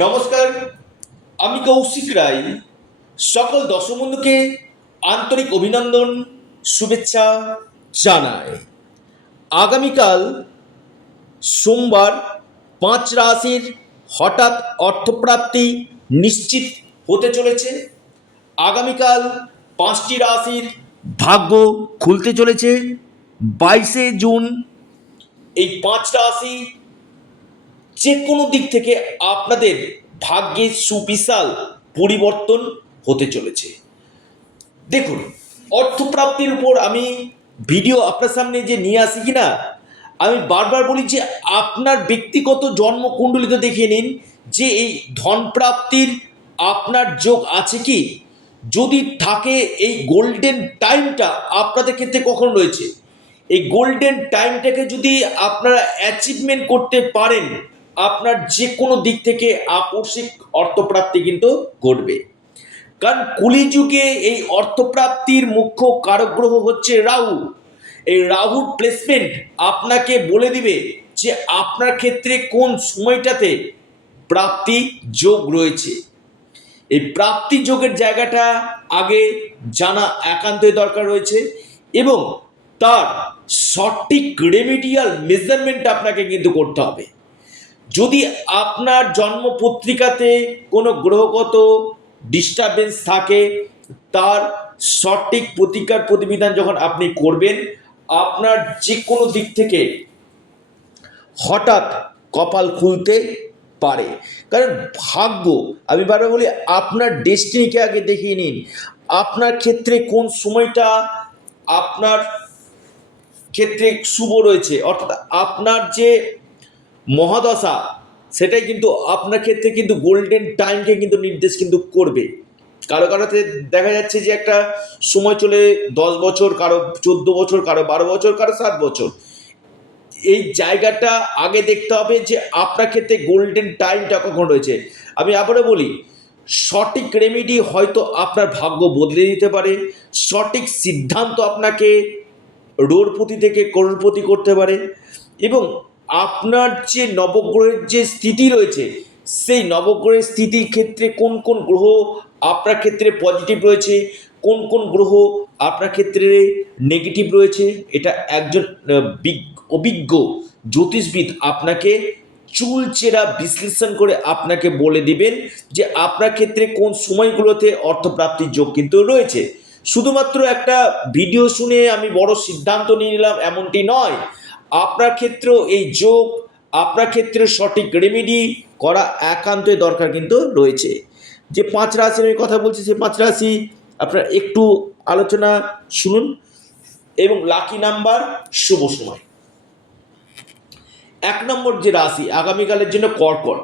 নমস্কার, আমি কৌশিক রায়। সকল দর্শক বন্ধুকে আন্তরিক অভিনন্দন, শুভেচ্ছা জানাই। আগামীকাল সোমবার 5 রাশির হঠাৎ অর্থপ্রাপ্তি নিশ্চিত হতে চলেছে। আগামীকাল 5টি রাশির ভাগ্য খুলতে চলেছে 22শে জুন। এই 5 রাশি যে কোনো দিক থেকে আপনাদের ভাগ্যের সুবিশাল পরিবর্তন হতে চলেছে। দেখুন, অর্থপ্রাপ্তির উপর আমি ভিডিও আপনার সামনে যে নিয়ে আসি কিনা, আমি বারবার বলি যে আপনার ব্যক্তিগত জন্মকুণ্ডলিতে দেখে নিন যে এই ধনপ্রাপ্তির আপনার যোগ আছে কি। যদি থাকে, এই গোল্ডেন টাইমটা আপনাদের ক্ষেত্রে কখন রয়েছে, এই গোল্ডেন টাইমটাকে যদি আপনারা অ্যাচিভমেন্ট করতে পারেন, আপনার যে কোনো দিক থেকে আকস্মিক অর্থপ্রাপ্তি কিন্তু ঘটবে। কারণ কলিযুগে এই অর্থপ্রাপ্তির মুখ্য কারক গ্রহ হচ্ছে রাহু। এই রাহুর প্লেসমেন্ট আপনাকে বলে দিবে যে আপনার ক্ষেত্রে কোন সময়টাতে প্রাপ্তি যোগ রয়েছে। এই প্রাপ্তি যোগের জায়গাটা আগে জানা একান্তই দরকার রয়েছে, এবং তার সঠিক রেমিডিয়াল মেজারমেন্ট আপনাকে কিন্তু করতে হবে। যদি আপনার জন্মপত্রিকাতে কোনো গ্রহগত ডিস্টারবেন্স থাকে, তার সঠিক প্রতিকার প্রতিবিধান যখন আপনি করবেন, আপনার যে কোনো দিক থেকে হঠাৎ কপাল খুলতে পারে। কারণ ভাগ্য, আমি বারবার বলি, আপনার ডেস্টিনিকে আগে দেখিয়ে নিন। আপনার ক্ষেত্রে কোন সময়টা আপনার ক্ষেত্রে শুভ রয়েছে, অর্থাৎ আপনার যে মহাদশা, সেটাই কিন্তু আপনার ক্ষেত্রে কিন্তু গোল্ডেন টাইমকে কিন্তু নির্দেশ কিন্তু করবে। কারো কারোতে দেখা যাচ্ছে যে একটা সময় চলে 10 বছর, কারো 14 বছর, কারো 12 বছর, কারো 7 বছর। এই জায়গাটা আগে দেখতে হবে যে আপনার ক্ষেত্রে গোল্ডেন টাইমটা কখন রয়েছে। আমি আবারও বলি, সঠিক রেমেডি হয়তো আপনার ভাগ্য বদলে দিতে পারে। সঠিক সিদ্ধান্ত আপনাকে রোড়পতি থেকে করোড়পতি করতে পারে। এবং আপনার যে নবগ্রহের যে স্থিতি রয়েছে, সেই নবগ্রহের স্থিতির ক্ষেত্রে কোন কোন গ্রহ আপনার ক্ষেত্রে পজিটিভ রয়েছে, কোন কোন গ্রহ আপনার ক্ষেত্রে নেগেটিভ রয়েছে, এটা একজন অভিজ্ঞ জ্যোতিষবিদ আপনাকে চুলচেরা বিশ্লেষণ করে আপনাকে বলে দিবেন যে আপনার ক্ষেত্রে কোন সময়গুলোতে অর্থপ্রাপ্তির যোগ কিন্তু রয়েছে। শুধুমাত্র একটা ভিডিও শুনে আমি বড় সিদ্ধান্ত নিয়ে নিলাম এমনটি নয়। আপনার ক্ষেত্রেও এই যোগ, আপনার ক্ষেত্রে সঠিক রেমেডি করা একান্তই দরকার কিন্তু রয়েছে। যে 5 রাশির আমি কথা বলছি, সেই 5 রাশি আপনার একটু আলোচনা শুনুন, এবং লাকি নাম্বার, শুভ সময়। 1 নম্বর যে রাশি আগামীকালের জন্য কর্কট।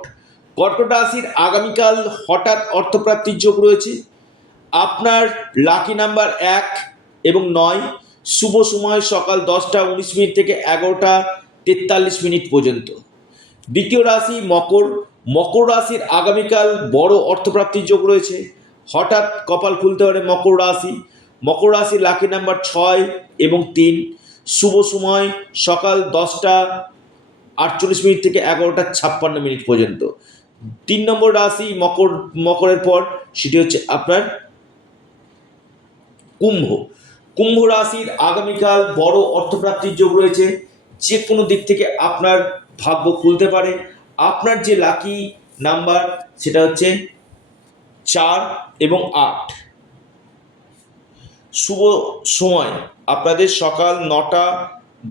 কর্কট রাশির আগামীকাল হঠাৎ অর্থপ্রাপ্তির যোগ রয়েছে। আপনার লাকি নাম্বার 1 এবং 9। শুভ সময় সকাল 10টা 19 মিনিট থেকে 11টা 43 মিনিট পর্যন্ত। দ্বিতীয় রাশি মকর। মকর রাশির আগামীকাল বড় অর্থপ্রাপ্তির যোগ রয়েছে। হঠাৎ কপাল খুলতে পারে মকর রাশি। মকর রাশির লাকি নাম্বার 6 এবং 3। শুভ সময় সকাল 10টা 48 মিনিট থেকে 11টা 56 মিনিট পর্যন্ত। 3 নম্বর রাশি মকরের পর সেটি হচ্ছে আপনার কুম্ভ। কুম্ভ রাশির আগামীকাল বড় অর্থপ্রাপ্তির যোগ রয়েছে। যে কোনো দিক থেকে আপনার ভাগ্য খুলতে পারে। আপনার যে লাকি নাম্বার সেটা হচ্ছে 4 এবং 8। শুভ সময় আপনাদের সকাল 9টা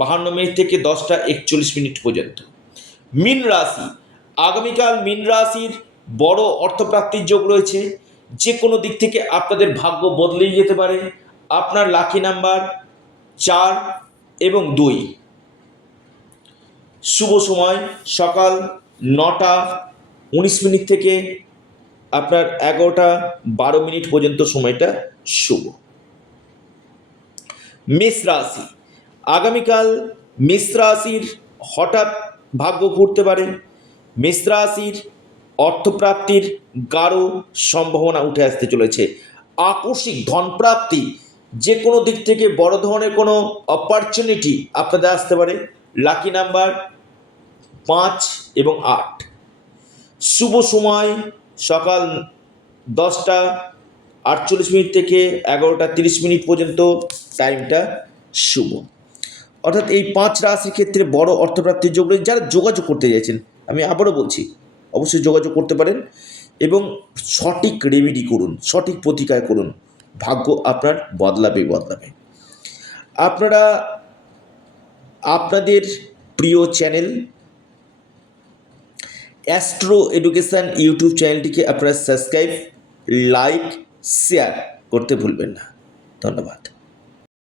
52 মিনিট থেকে 10টা 41 মিনিট পর্যন্ত। মীন রাশি আগামীকাল মীন রাশির বড় অর্থপ্রাপ্তির যোগ রয়েছে। যে কোনো দিক থেকে আপনাদের ভাগ্য বদলেই যেতে পারে। আপনার লাকি নাম্বার 4 এবং 2। শুভ সময় সকাল 9টা 19 মিনিট থেকে আপনার 11টা 12 মিনিট পর্যন্ত সময়টা শুভ। মেষ রাশি আগামীকাল মেষ রাশির হঠাৎ ভাগ্য ঘুরতে পারে। মেষ রাশির অর্থপ্রাপ্তির গাঢ় সম্ভাবনা উঠে আসতে চলেছে। আকস্মিক ধনপ্রাপ্তি, যে কোনো দিক থেকে বড় ধরনের কোনো অপরচুনিটি আপনাদের আসতে পারে। লাকি নাম্বার 5 এবং 8। শুভ সময় সকাল 10:48 থেকে 11:30 পর্যন্ত টাইমটা শুভ। অর্থাৎ এই 5 রাশির ক্ষেত্রে বড় অর্থপ্রাপ্তির যোগ রয়েছে। যারা যোগাযোগ করতে চাইছেন, আমি আবারও বলছি, অবশ্যই যোগাযোগ করতে পারেন এবং সঠিক রেমেডি করুন, সঠিক প্রতিকার করুন, ভাগ্য আপনার বদলাবেই বদলাবে। আপনারা আপনাদের প্রিয় চ্যানেল অ্যাস্ট্রো এডুকেশান ইউটিউব চ্যানেলটিকে আপনারা সাবস্ক্রাইব, লাইক, শেয়ার করতে ভুলবেন না। ধন্যবাদ।